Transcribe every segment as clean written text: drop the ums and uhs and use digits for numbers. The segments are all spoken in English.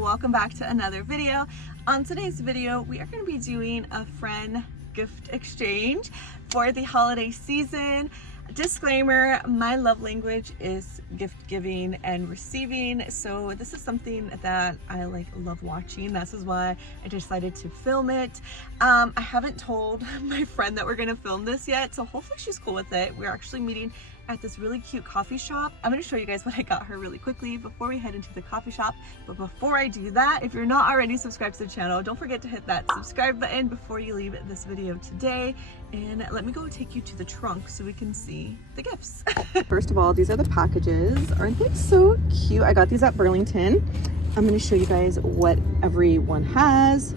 welcome back to another video. On today's video, we are going to be doing a friend gift exchange for the holiday season. Disclaimer, my love language is gift giving and receiving, so this is something that I love watching. This is why I decided to film it. I haven't told my friend that we're gonna film this yet, so hopefully she's cool with it. We're actually meeting at this really cute coffee shop. I'm gonna show you guys what I got her really quickly before we head into the coffee shop. But before I do that, if you're not already subscribed to the channel, don't forget to hit that subscribe button before you leave this video today. And let me go take you to the trunk so we can see the gifts. First of all, these are the packages. Aren't they so cute? I got these at Burlington. I'm gonna show you guys what everyone has.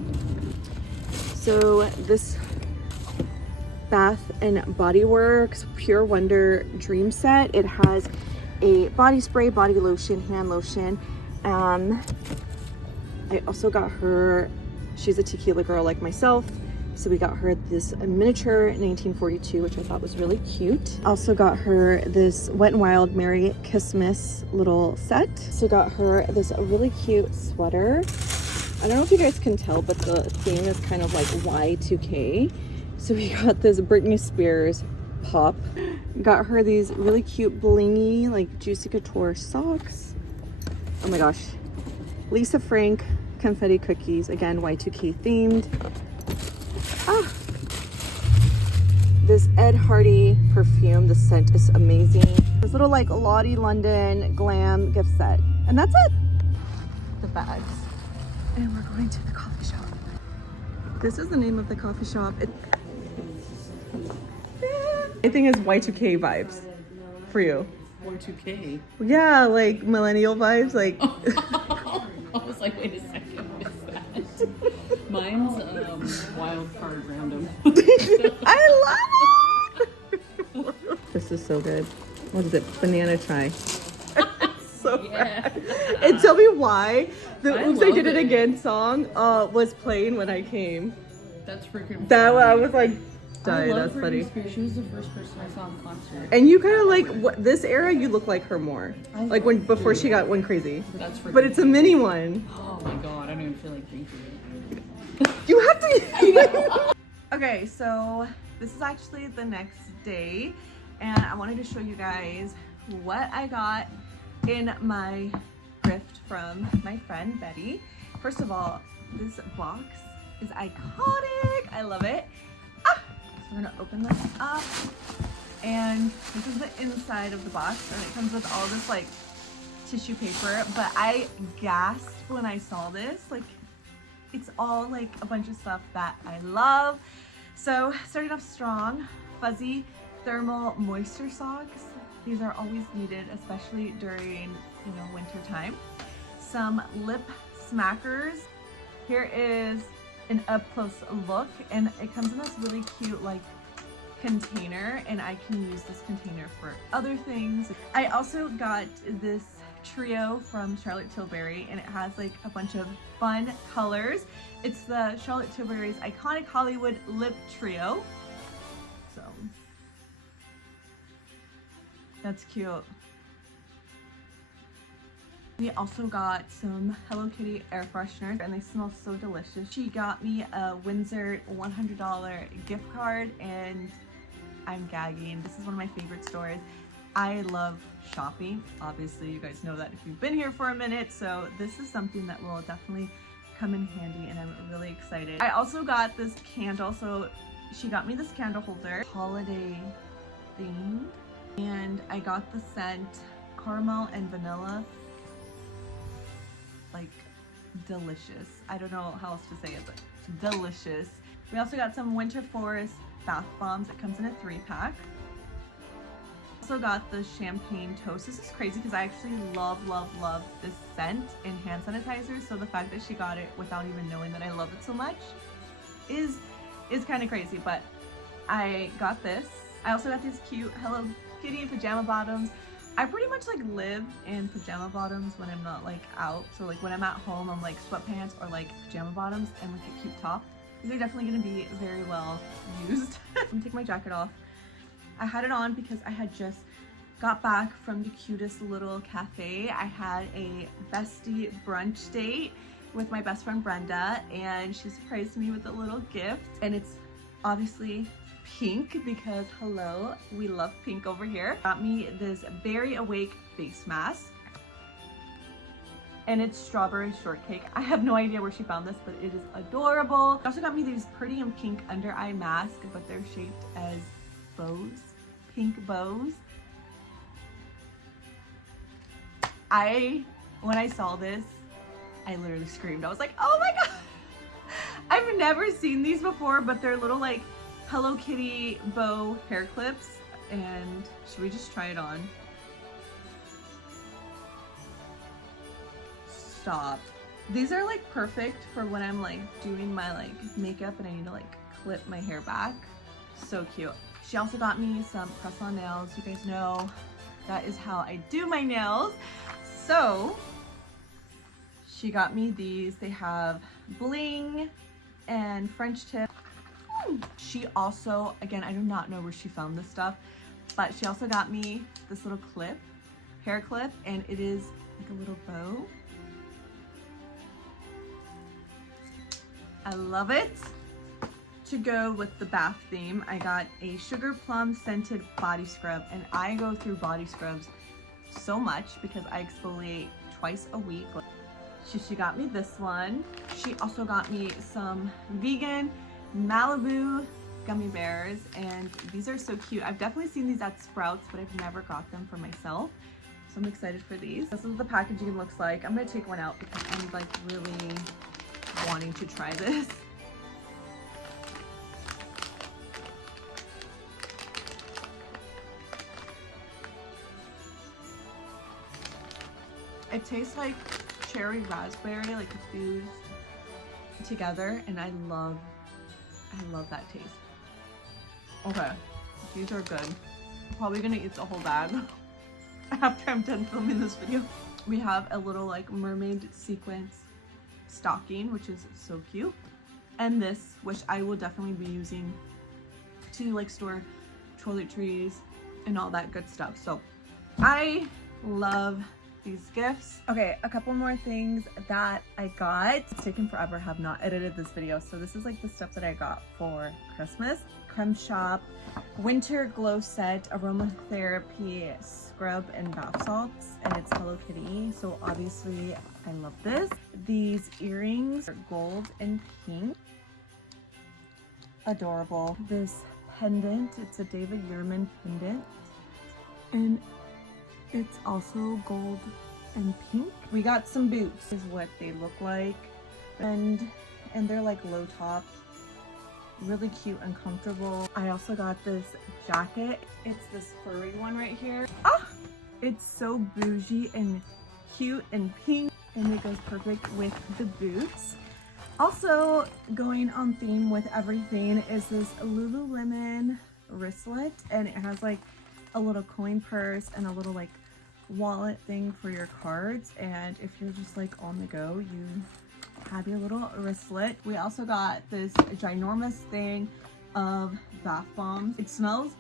So this Bath and Body Works Pure Wonder Dream Set. It has a body spray, body lotion, hand lotion. I also got her, she's a tequila girl like myself, so we got her this miniature 1942, which I thought was really cute. Also got her this Wet n Wild Merry Christmas little set. So got her this really cute sweater. I don't know if you guys can tell, but the theme is kind of like Y2K. So we got this Britney Spears pop. Got her these really cute blingy, like Juicy Couture socks. Oh my gosh. Lisa Frank confetti cookies, again Y2K themed. This Ed Hardy perfume, the scent is amazing. This little like Lottie London glam gift set. And that's it. The bags. And we're going to the coffee shop. This is the name of the coffee shop. I think it's Y2K vibes for you. Y2K? Yeah, like millennial vibes, like. I was like, wait a second, what is that? Mine's wild card random. I love it! This is so good. What is it? Banana chai. So Yeah. bad. And tell me why the I Oops, I love Did It it. Again song was playing when I came. That's freaking That funny. I was like, I die, love that's Britney funny. Spears. She was the first person I saw in concert. And you kind of like, this era, you look like her more. I Like when, love before her. she went crazy. That's freaking But it's a mini one. Oh my god, I don't even feel like drinking You have to. Okay, so this is actually the next day, and I wanted to show you guys what I got in my gift from my friend Betty. First of all, this box is iconic. I love it. So we're gonna open this up, and this is the inside of the box, and it comes with all this like tissue paper. But I gasped when I saw this. Like, it's all like a bunch of stuff that I love. So starting off strong, fuzzy thermal moisture socks. These are always needed, especially during, winter time. Some lip smackers. Here is an up close look, and it comes in this really cute like container, and I can use this container for other things. I also got this trio from Charlotte Tilbury, and it has like a bunch of fun colors. It's the Charlotte Tilbury's iconic Hollywood lip trio. So that's cute. We also got some Hello Kitty air fresheners, and they smell so delicious. She got me a Windsor $100 gift card, and I'm gagging. This is one of my favorite stores. I love shopping. Obviously, you guys know that if you've been here for a minute, so this is something that will definitely come in handy, and I'm really excited. I also got this candle. So she got me this candle holder, holiday themed, and I got the scent caramel and vanilla. Like, delicious. I don't know how else to say it, but delicious. We also got some Winter Forest bath bombs. It comes in a 3-pack. Also got the champagne toast. This is crazy because I actually love this scent in hand sanitizer, so the fact that she got it without even knowing that I love it so much is kind of crazy. But I got this. I also got these cute Hello Kitty pajama bottoms. I pretty much like live in pajama bottoms when I'm not like out. So like when I'm at home, I'm like sweatpants or like pajama bottoms and like a cute top. These are definitely going to be very well used. I'm gonna take my jacket off. I had it on because I had just got back from the cutest little cafe. I had a bestie brunch date, with my best friend Brenda, and she surprised me with a little gift, and it's obviously pink because hello, we love pink over here. Got me this Berry Awake face mask, and it's strawberry shortcake. I have no idea where she found this, but it is adorable. She also got me these pretty and pink under eye masks, but they're shaped as bows, pink bows. When I saw this, I literally screamed. I was like, oh my god! I've never seen these before, but they're little like Hello Kitty bow hair clips, and should we just try it on? Stop. These are like perfect for when I'm like doing my like makeup and I need to like clip my hair back. So cute. She also got me some press-on nails. You guys know that is how I do my nails. So she got me these. They have bling and French tip. She also, again, I do not know where she found this stuff, but she also got me this little clip, hair clip, and it is like a little bow. I love it. To go with the bath theme, I got a sugar plum scented body scrub, and I go through body scrubs so much because I exfoliate twice a week. She got me this one. She also got me some vegan Malibu gummy bears, and these are so cute. I've definitely seen these at Sprouts, but I've never got them for myself, so I'm excited for these. This is what the packaging looks like. I'm gonna take one out because I'm like really wanting to try this. It tastes like cherry raspberry, like it's fused together, and I love that taste. Okay, these are good. I'm probably gonna eat the whole bag after I'm done filming this video. We have a little like mermaid sequence stocking, which is so cute. And this, which I will definitely be using to like store toiletries and all that good stuff. So I love these gifts. Okay, a couple more things that I got. It's taken forever, have not edited this video. So this is like the stuff that I got for Christmas. Creme Shop Winter Glow Set Aromatherapy Scrub and Bath Salts, and it's Hello Kitty. So obviously I love this. These earrings are gold and pink. Adorable. This pendant, it's a David Yurman pendant, and it's also gold and pink. We got some boots, is what they look like, and they're like low top, really cute and comfortable. I also got this jacket. It's this furry one right here. Ah, it's so bougie and cute and pink, and it goes perfect with the boots. Also going on theme with everything is this Lululemon wristlet, and it has like a little coin purse and a little like wallet thing for your cards, and if you're just like on the go, you have your little wristlet. We also got this ginormous thing of bath bombs. It smells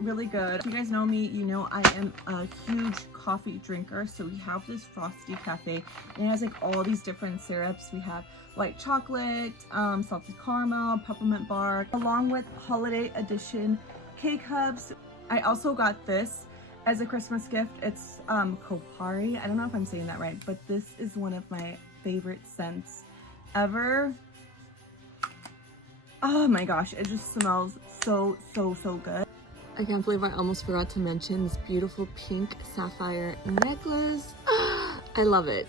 really good. If you guys know me, you know I am a huge coffee drinker, so we have this Frosty Cafe, and it has like all these different syrups. We have white chocolate, salted caramel, peppermint bark, along with holiday edition K-Cups. I also got this as a Christmas gift. It's Kopari. I don't know if I'm saying that right, but this is one of my favorite scents ever. Oh my gosh, it just smells so good. I can't believe I almost forgot to mention this beautiful pink sapphire necklace. I love it.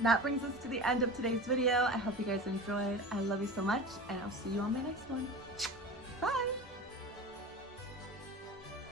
That brings us to the end of today's video. I hope you guys enjoyed. I love you so much, and I'll see you on my next one. Bye!